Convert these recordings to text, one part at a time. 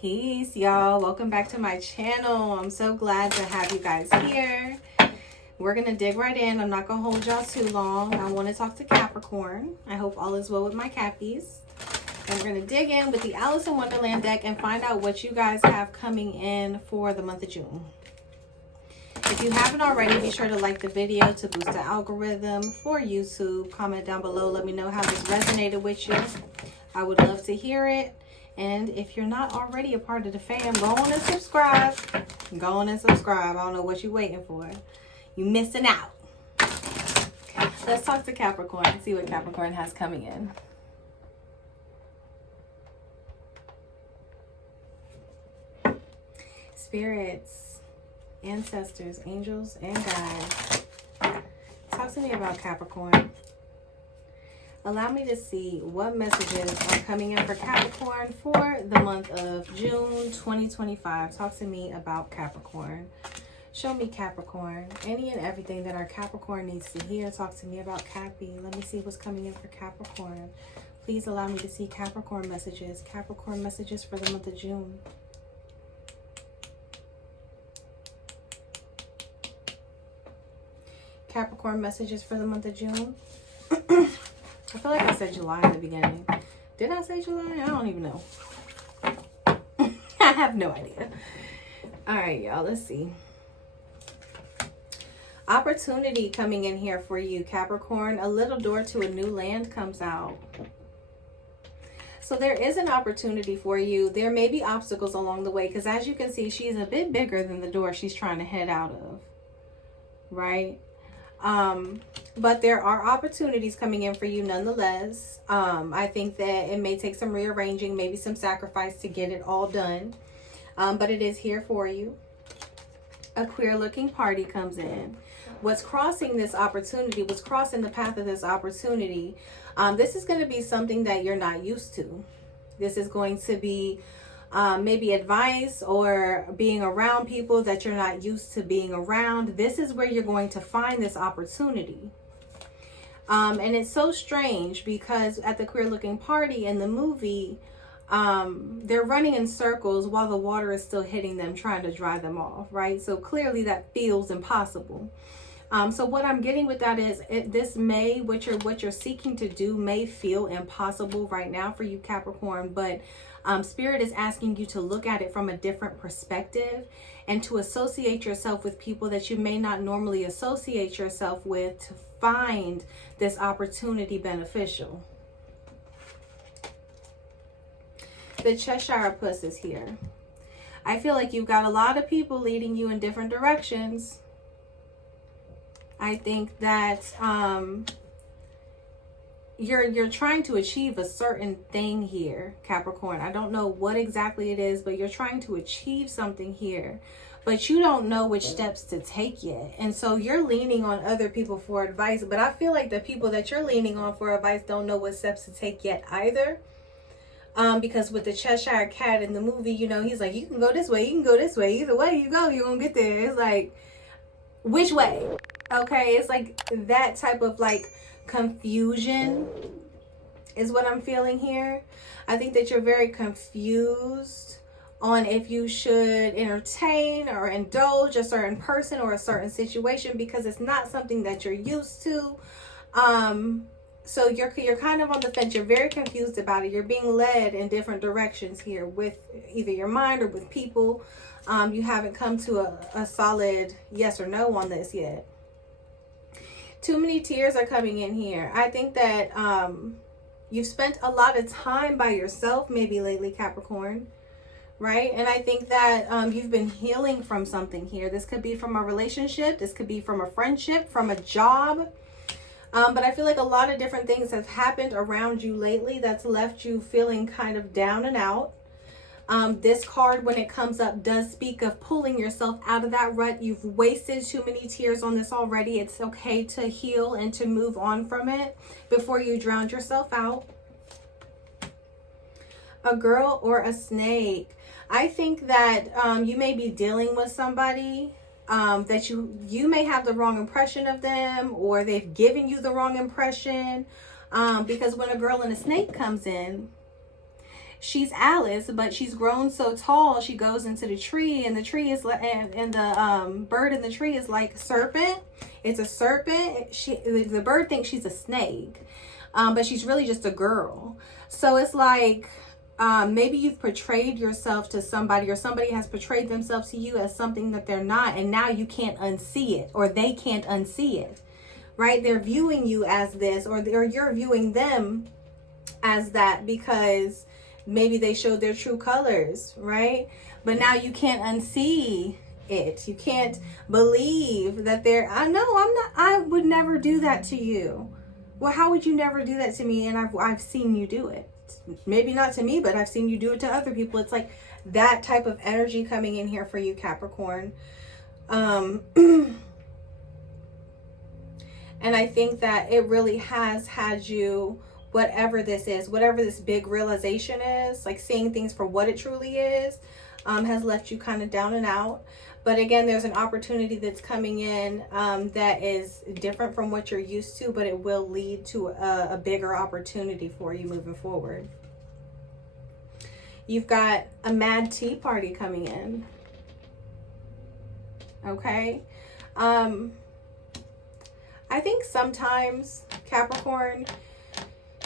Peace, y'all. Welcome back to my channel. I'm so glad to have you guys here. We're gonna dig right in. I'm not gonna hold y'all too long. I want to talk to Capricorn. I hope all is well with my Cappies. And we're gonna dig in with the Alice in Wonderland deck and find out what you guys have coming in for the month of June. If you haven't already, be sure to like the video to boost the algorithm for YouTube. Comment down below. Let me know how this resonated with you. I would love to hear it. And if you're not already a part of the fam, go on and subscribe. Go on and subscribe. I don't know what you're waiting for. You missing out. Let's talk to Capricorn and see what Capricorn has coming in. Spirits, ancestors, angels, and guides. Talk to me about Capricorn. Allow me to see what messages are coming in for Capricorn for the month of June 2025. Talk to me about Capricorn. Show me Capricorn. Any and everything that our Capricorn needs to hear. Talk to me about Cappy. Let me see what's coming in for Capricorn. Please allow me to see Capricorn messages. Capricorn messages for the month of June. Capricorn messages for the month of June. I feel like I said July in the beginning. Did I say July? I don't even know. I have no idea. All right, y'all. Let's see. Opportunity coming in here for you, Capricorn. A little door to a new land comes out. So there is an opportunity for you. There may be obstacles along the way because as you can see, she's a bit bigger than the door she's trying to head out of. Right? But there are opportunities coming in for you nonetheless. I think that it may take some rearranging, maybe some sacrifice to get it all done. But it is here for you. A queer looking party comes in. What's crossing this opportunity, what's crossing the path of this opportunity, this is going to be something that you're not used to. This is going to be maybe advice or being around people that you're not used to being around. This is where you're going to find this opportunity. And it's so strange because at the queer looking party in the movie, they're running in circles while the water is still hitting them, trying to dry them off, right? So clearly that feels impossible. So what I'm getting with that is what you're seeking to do may feel impossible right now for you, Capricorn, but Spirit is asking you to look at it from a different perspective and to associate yourself with people that you may not normally associate yourself with to find this opportunity beneficial. The Cheshire Puss is here. I feel like you've got a lot of people leading you in different directions. I think that you're trying to achieve a certain thing here, Capricorn. I don't know what exactly it is, but you're trying to achieve something here, but you don't know which steps to take yet. And so you're leaning on other people for advice, but I feel like the people that you're leaning on for advice don't know what steps to take yet either. Because with the Cheshire Cat in the movie, you know, he's like, you can go this way, you can go this way. Either way you go, you're gonna get there. It's like, which way? Okay, it's like that type of like confusion is what I'm feeling here. I think that you're very confused on if you should entertain or indulge a certain person or a certain situation because it's not something that you're used to. So you're kind of on the fence. You're very confused about it. You're being led in different directions here with either your mind or with people. You haven't come to a solid yes or no on this yet. Too many tears are coming in here. I think that you've spent a lot of time by yourself maybe lately, Capricorn, right? And I think that you've been healing from something here. This could be from a relationship. This could be from a friendship, from a job. But I feel like a lot of different things have happened around you lately that's left you feeling kind of down and out. This card, when it comes up, does speak of pulling yourself out of that rut. You've wasted too many tears on this already. It's okay to heal and to move on from it before you drown yourself out. A girl or a snake. I think that you may be dealing with somebody that you may have the wrong impression of them, or they've given you the wrong impression. Because when a girl and a snake comes in, she's Alice, but she's grown so tall, she goes into the tree, and the tree is and the bird in the tree is like serpent. It's a serpent. The bird thinks she's a snake, but she's really just a girl. So it's like, maybe you've portrayed yourself to somebody, or somebody has portrayed themselves to you as something that they're not, and now you can't unsee it, or they can't unsee it, right? They're viewing you as this, or you're viewing them as that, because maybe they showed their true colors, right? But now you can't unsee it. You can't believe that I would never do that to you. Well, how would you never do that to me? And I've seen you do it. Maybe not to me, but I've seen you do it to other people. It's like that type of energy coming in here for you, Capricorn. And I think that it really has had you, whatever this is, whatever this big realization is, like seeing things for what it truly is, has left you kind of down and out. But again, there's an opportunity that's coming in that is different from what you're used to, but it will lead to a bigger opportunity for you moving forward. You've got a mad tea party coming in. Okay. I think sometimes, Capricorn,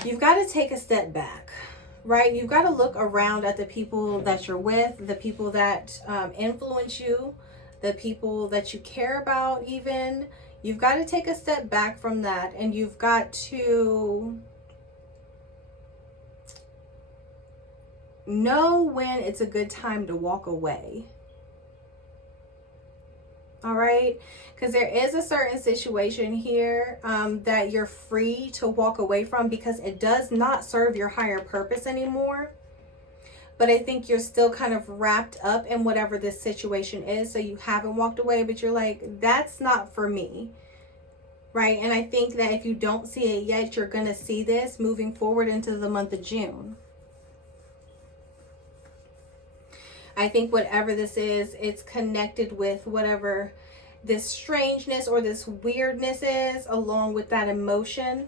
you've got to take a step back, right? You've got to look around at the people that you're with, the people that influence you, the people that you care about even. You've got to take a step back from that, and you've got to know when it's a good time to walk away. All right? Because there is a certain situation here that you're free to walk away from, because it does not serve your higher purpose anymore. But I think you're still kind of wrapped up in whatever this situation is. So you haven't walked away, but you're like, that's not for me. Right? And I think that if you don't see it yet, you're going to see this moving forward into the month of June. I think whatever this is, it's connected with whatever this strangeness or this weirdness is, along with that emotion.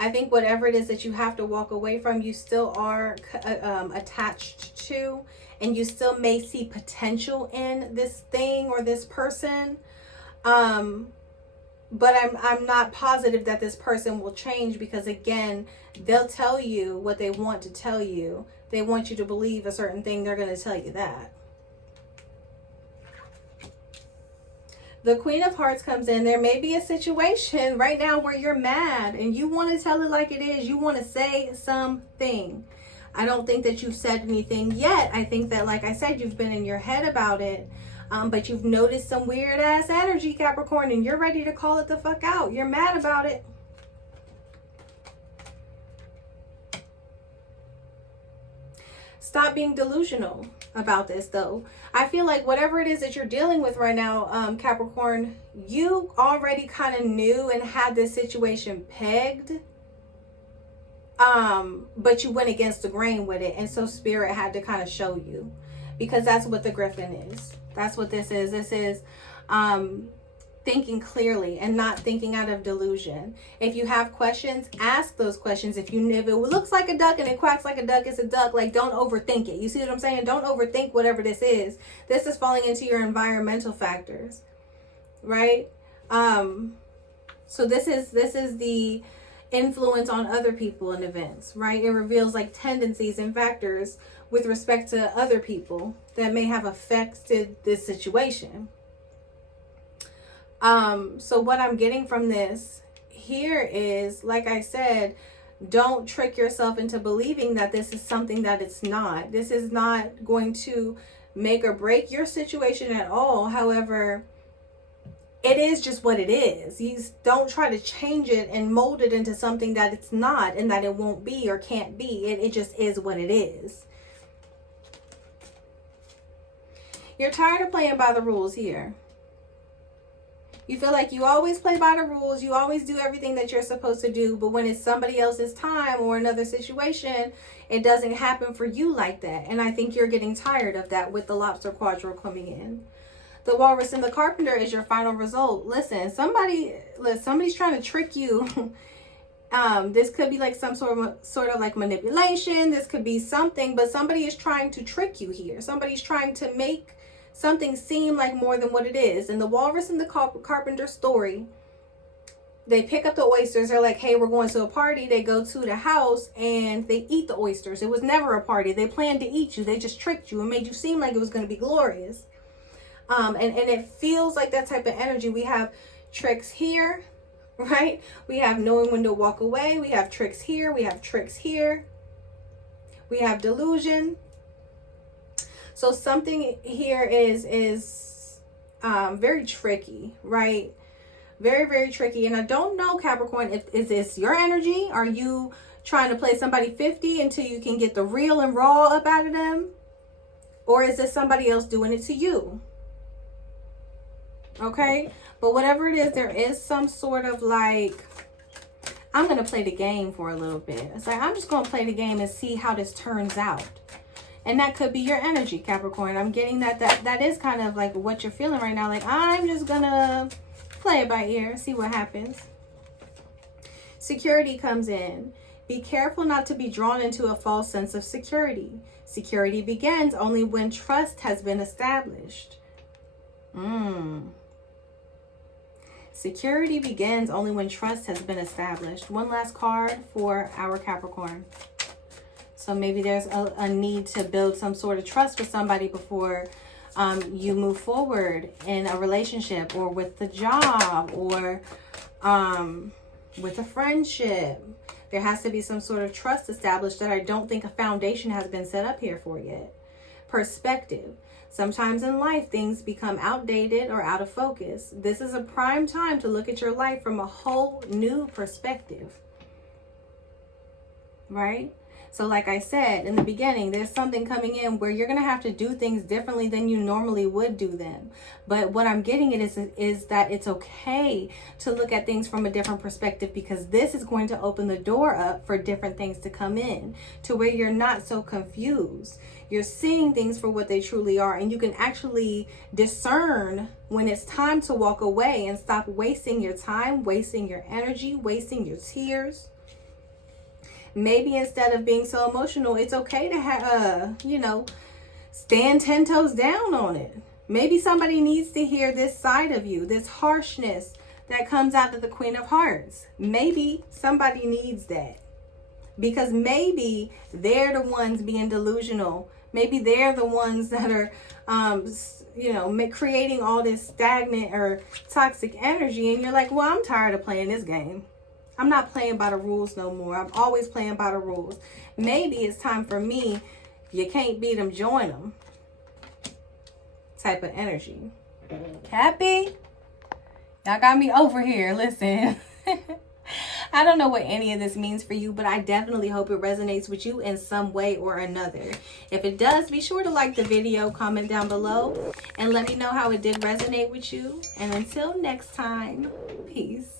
I think whatever it is that you have to walk away from, you still are attached to, and you still may see potential in this thing or this person. But I'm not positive that this person will change, because again, they'll tell you what they want to tell you. They want you to believe a certain thing. They're going to tell you that. The Queen of Hearts comes in. There may be a situation right now where you're mad and you want to tell it like it is. You want to say something. I don't think that you've said anything yet. I think that, like I said, you've been in your head about it. But you've noticed some weird ass energy, Capricorn, and you're ready to call it the fuck out. You're mad about it. Stop being delusional about this, though. I feel like whatever it is that you're dealing with right now, Capricorn, you already kind of knew and had this situation pegged. But you went against the grain with it. And so Spirit had to kind of show you. Because that's what the Griffin is. That's what this is. This is thinking clearly and not thinking out of delusion. If you have questions, ask those questions. If it looks like a duck and it quacks like a duck, it's a duck. Like, don't overthink it. You see what I'm saying? Don't overthink whatever this is. This is falling into your environmental factors, right? So this is the influence on other people and events, right? It reveals like tendencies and factors with respect to other people that may have affected this situation. So what I'm getting from this here is, like I said, don't trick yourself into believing that this is something that it's not. This is not going to make or break your situation at all. However, it is just what it is. You don't try to change it and mold it into something that it's not and that it won't be or can't be. It just is what it is. You're tired of playing by the rules here. You feel like you always play by the rules. You always do everything that you're supposed to do. But when it's somebody else's time or another situation, it doesn't happen for you like that. And I think you're getting tired of that with the Lobster Quadro coming in. The Walrus and the Carpenter is your final result. Listen, somebody's trying to trick you This could be like some sort of like manipulation. This could be something, but somebody is trying to trick you here. Somebody's trying to make something seem like more than what it is. In the walrus and the carpenter story, they pick up the oysters. They're like, hey, we're going to a party. They go to the house and they eat the oysters. It was never a party. They planned to eat you. They just tricked you and made you seem like it was going to be glorious. And it feels like that type of energy. We have tricks here, right? We have knowing when to walk away. We have tricks here. We have tricks here. We have delusion. So something here is very tricky, right? Very, very tricky. And I don't know, Capricorn, is this your energy? Are you trying to play somebody 50 until you can get the real and raw up out of them? Or is this somebody else doing it to you? Okay? But whatever it is, there is some sort of like, I'm going to play the game for a little bit. It's like, I'm just going to play the game and see how this turns out. And that could be your energy, Capricorn. I'm getting that is kind of like what you're feeling right now. Like, I'm just going to play it by ear, see what happens. Security comes in. Be careful not to be drawn into a false sense of security. Security begins only when trust has been established. Security begins only when trust has been established. One last card for our Capricorn. So maybe there's a need to build some sort of trust with somebody before you move forward in a relationship, or with the job, or with a friendship. There has to be some sort of trust established that I don't think a foundation has been set up here for yet. Perspective. Sometimes in life, things become outdated or out of focus. This is a prime time to look at your life from a whole new perspective. Right? So like I said in the beginning, there's something coming in where you're going to have to do things differently than you normally would do them. But what I'm getting at is that it's okay to look at things from a different perspective, because this is going to open the door up for different things to come in, to where you're not so confused. You're seeing things for what they truly are, and you can actually discern when it's time to walk away and stop wasting your time, wasting your energy, wasting your tears. Maybe instead of being so emotional, it's okay to have, stand 10 toes down on it. Maybe somebody needs to hear this side of you, this harshness that comes out of the Queen of Hearts. Maybe somebody needs that, because maybe they're the ones being delusional. Maybe they're the ones that are, creating all this stagnant or toxic energy. And you're like, well, I'm tired of playing this game. I'm not playing by the rules no more. I'm always playing by the rules. Maybe it's time for me. You can't beat them, join them. Type of energy. Happy? Y'all got me over here. Listen. I don't know what any of this means for you, but I definitely hope it resonates with you in some way or another. If it does, be sure to like the video, comment down below, and let me know how it did resonate with you. And until next time, peace.